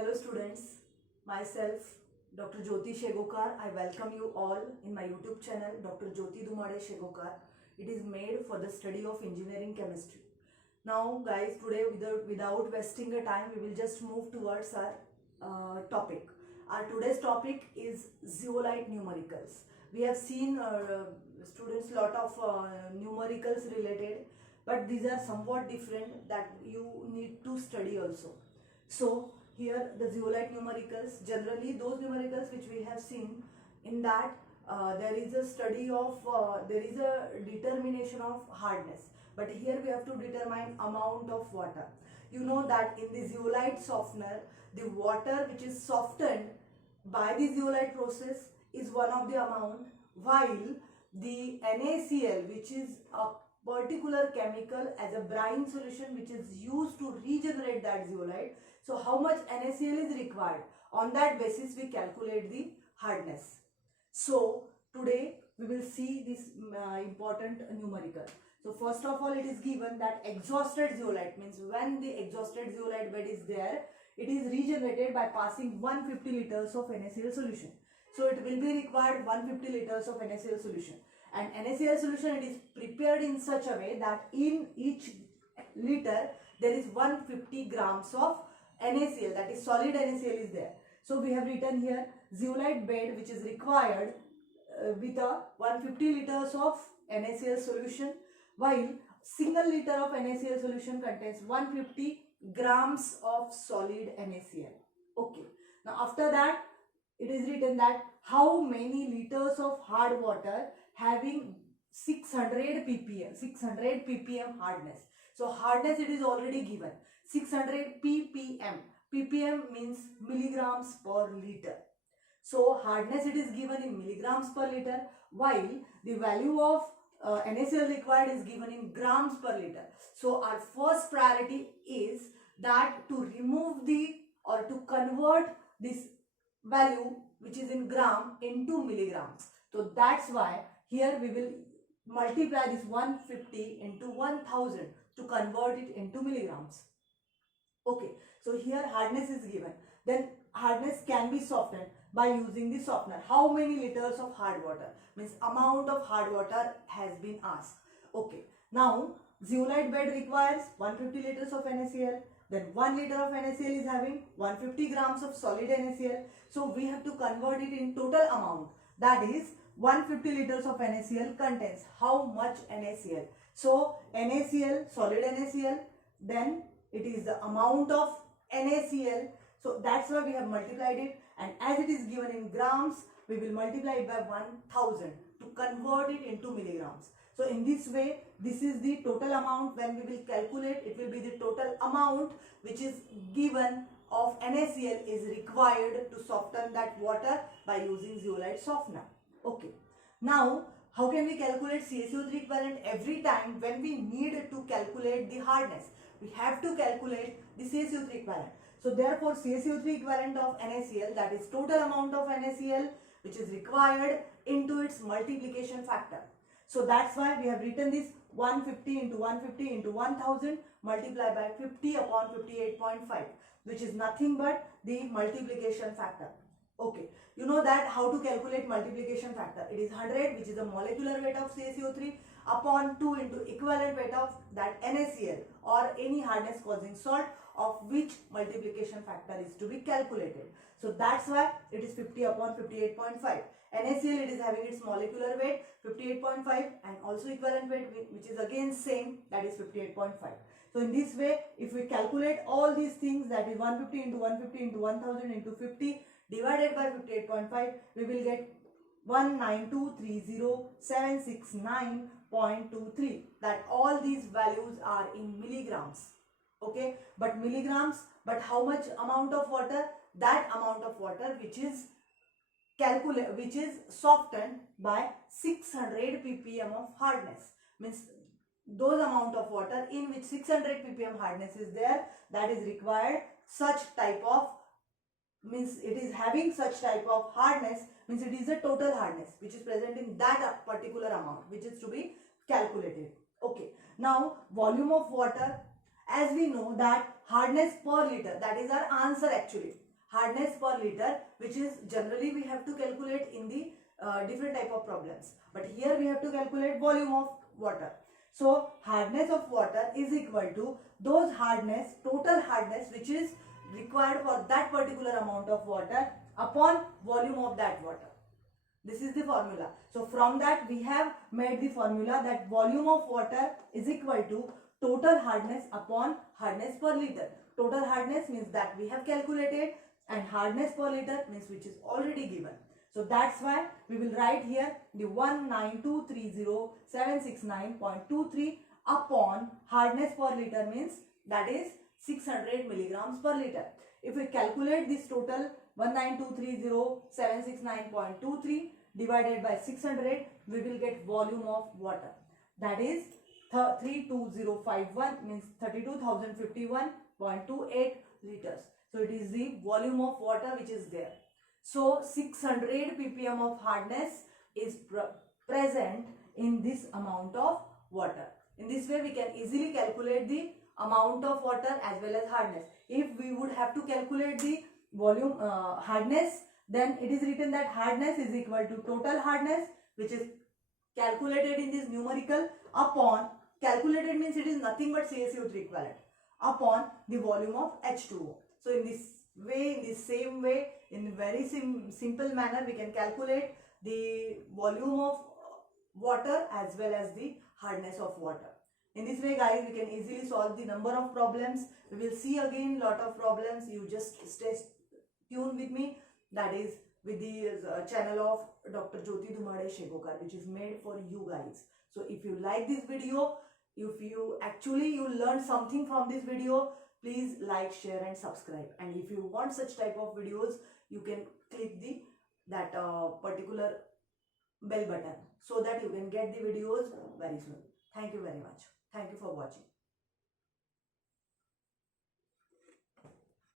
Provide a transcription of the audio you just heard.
Hello students, myself Dr. Jyoti Shegokar. I welcome you all in my YouTube channel Dr. Jyoti Dumade Shegokar. It is made for the study of engineering chemistry. Now guys, today without wasting a time, we will just move towards our topic. Our today's topic is zeolite numericals. We have seen students lot of numericals related, but these are somewhat different that you need to study also. So here the zeolite numericals, generally those numericals which we have seen, in that there is a study of there is a determination of hardness, but here we have to determine amount of water. You know that in the zeolite softener, the water which is softened by the zeolite process is one of the amount, while the NaCl, which is a particular chemical as a brine solution which is used to regenerate that zeolite. So how much NaCl is required, on that basis we calculate the hardness. So today we will see this important numerical. So first of all, it is given that exhausted zeolite, means when the exhausted zeolite bed is there, it is regenerated by passing 150 liters of NaCl solution. So it will be required 150 liters of NaCl solution, and NaCl solution, it is prepared in such a way that in each liter there is 150 grams of NaCl, that is solid NaCl is there. So we have written here zeolite bed which is required with a 150 liters of NaCl solution, while single liter of NaCl solution contains 150 grams of solid NaCl. Okay. Now after that, it is written that how many liters of hard water having 600 ppm hardness. So hardness, it is already given 600 ppm. ppm means milligrams per liter. So hardness, it is given in milligrams per liter, while the value of NaCl required is given in grams per liter. So our first priority is that to remove the or to convert this value which is in gram into milligrams. So that's why here we will multiply this 150 into 1000 to convert it into milligrams. Okay, so here hardness is given. Then hardness can be softened by using the softener. How many liters of hard water, means amount of hard water has been asked. Okay, now zeolite bed requires 150 liters of NaCl. Then 1 liter of NaCl is having 150 grams of solid NaCl. So we have to convert it in total amount. That is 150 liters of NaCl contains how much NaCl? So NaCl, solid NaCl, then it is the amount of NaCl. So that's why we have multiplied it, and as it is given in grams, we will multiply it by 1000 to convert it into milligrams. So in this way, this is the total amount. When we will calculate, it will be the total amount which is given of NaCl is required to soften that water by using zeolite softener. Okay. Now, how can we calculate CaCO3 equivalent? Every time when we need to calculate the hardness, we have to calculate the CaCO3 equivalent. So therefore, CaCO3 equivalent of NaCl, that is total amount of NaCl which is required into its multiplication factor. So that's why we have written this 150 into 150 into 1000 multiplied by 50 upon 58.5, which is nothing but the multiplication factor. Okay, you know that how to calculate multiplication factor. It is 100, which is the molecular weight of CaCO3, upon 2 into equivalent weight of that NaCl or any hardness causing salt, of which multiplication factor is to be calculated. So that's why it is 50 upon 58.5. NaCl, it is having its molecular weight 58.5 and also equivalent weight which is again same, that is 58.5. So in this way, if we calculate all these things, that is 150 into 150 into 1000 into 50 divided by 58.5, we will get 19230,769.23. That all these values are in milligrams. Okay, but milligrams, but how much amount of water? That amount of water which is softened by 600 ppm of hardness, means those amount of water in which 600 ppm hardness is there, that is required. Such type of, means it is having such type of hardness, means it is a total hardness which is present in that particular amount which is to be calculated. Okay, now volume of water, as we know that hardness per liter, that is our answer actually. hardness per liter, which is generally we have to calculate in the different type of problems. But here we have to calculate volume of water. So hardness of water is equal to those hardness, total hardness which is required for that particular amount of water upon volume of that water. This is the formula. So from that we have made the formula that volume of water is equal to total hardness upon hardness per liter. Total hardness means that we have calculated, and hardness per liter means which is already given. So that's why we will write here the 19230,769.23 upon hardness per liter means that is 600 milligrams per liter. If we calculate this total 19230,769.23 divided by 600, we will get volume of water. That is 32051 means 32,051.28 liters. So it is the volume of water which is there. So 600 ppm of hardness is present in this amount of water. In this way we can easily calculate the amount of water as well as hardness. If we would have to calculate the volume hardness, then it is written that hardness is equal to total hardness, which is calculated in this numerical, upon, calculated means it is nothing but CaCO3 equivalent, upon the volume of H2O. So in this way, in the same way, in very simple manner, we can calculate the volume of water as well as the hardness of water. In this way, guys, we can easily solve the number of problems. We will see again lot of problems. You just stay tuned with me. That is with the channel of Dr. Jyoti Dumade Shegokar, which is made for you guys. So if you like this video, if you learned something from this video, please like, share and subscribe. And if you want such type of videos, you can click that particular bell button so that you can get the videos very soon. Thank you very much. Thank you for watching.